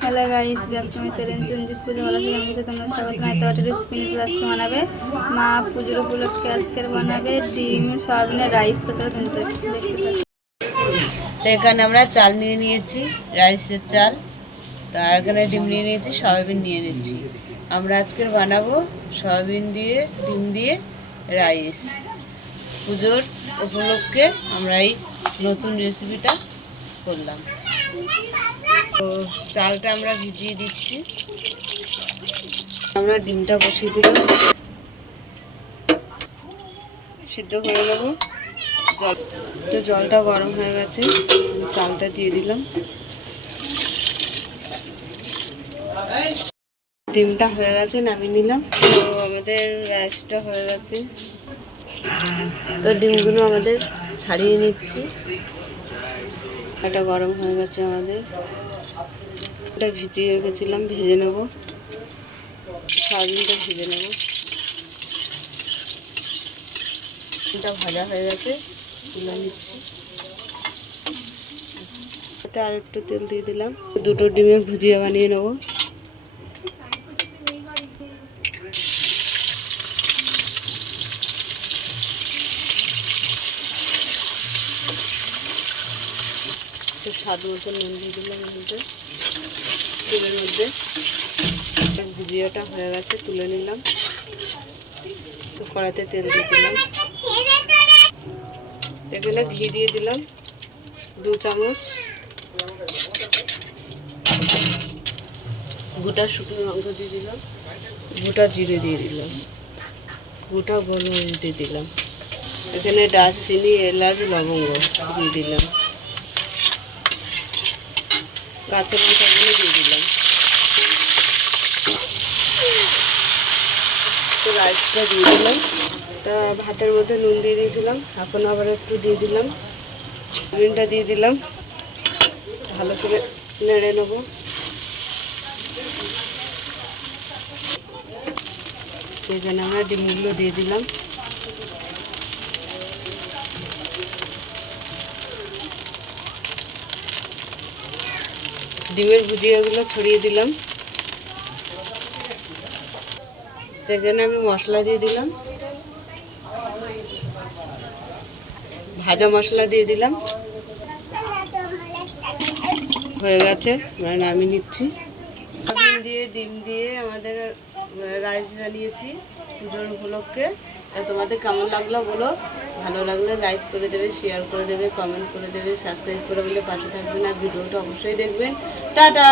Hello guys, ব্যাপটমি challenge Sanjit পুজো ভালো ছিলাম বুঝে তোমরা স্বাগত। এতটা রেসিপি নিয়ে আজকে বানাবে মা পুজোর উপলক্ষে আজকের বানাবে ডিম সয়াবিনের রাইস। তাছাড়া তুমি দেখতে পাচ্ছ তো এখানে আমরা চাল নিয়ে নিয়েছি, রাইসের চাল। তার এখানে ডিম নিয়ে নিয়েছি, সয়াবিন নিয়ে নিয়েছি। আমরা আজকের বানাবো সয়াবিন দিয়ে ডিম দিয়ে রাইস। পুজোর উপলক্ষে আমরা এই নতুন রেসিপিটা করলাম। তো চালটা আমরা ভিজিয়ে দিচ্ছি। আমরা ডিমটা বসিয়ে দিলাম, সিদ্ধ করে নেবো। জলটা গরম হয়ে গেছে, চালটা দিয়ে দিলাম। ডিমটা হয়ে গেছে, নামিয়ে নিলাম। তো আমাদের রাইসটা হয়ে গেছে, তো ডিমগুলো আমাদের ছাড়িয়ে নিচ্ছি। এটা গরম হয়ে গেছে আমাদের, এটা ভিজিয়ে রেখেছিলাম, ভেজে নেব। সয়াবিনটা ভেজে নেব। এটা ভাজা হয়ে গেছে, তুলে নিচ্ছি। এতে আর একটু তেল দিয়ে দিলাম। দুটো ডিমের ভুজিয়া বানিয়ে নেব। স্বাদ মতো নুন দিয়ে দিলাম তেলের মধ্যে। ভুজিয়াটা হয়ে গেছে, তুলে নিলাম। কড়াইতে তেল দিয়ে দিলাম, এখানে ঘি দিয়ে দিলাম 2 চামচ। গোটা শুকনো লঙ্কা দিয়ে দিলাম, গোটা জিরে দিয়ে দিলাম, গোটা গোলমরিচ দিয়ে দিলাম। এখানে দারচিনি, এলাচ, লবঙ্গ দিয়ে দিলাম। কাঁচা লঙ্কাগুলো দিয়ে দিলাম। তো রাইসটা দিয়ে দিলাম। তা ভাতের মধ্যে নুন দিয়ে দিয়েছিলাম, এখন আবার একটু দিয়ে দিলাম। নুনটা দিয়ে দিলাম, ভালো করে নেড়ে নেব। এখানে আমরা ডিমগুলো দিয়ে দিলাম। ডিমের ভুজিয়াগুলো ছড়িয়ে দিলাম। এখানে আমি মশলা দিয়ে দিলাম, ভাজা মশলা দিয়ে দিলাম। হয়ে গেছে, মানে নামিয়ে নিচ্ছি। সয়াবিন দিয়ে ডিম দিয়ে আমাদের রাইস বানিয়েছি পুজোর উপলক্ষে। তা তোমাদের কেমন লাগলো বলো। ভালো লাগলে লাইক করে দেবে, শেয়ার করে দেবে, কমেন্ট করে দেবে, সাবস্ক্রাইব করে আমাদের পাশে থাকবেন। আর ভিডিওটা অবশ্যই দেখবেন। টাটা।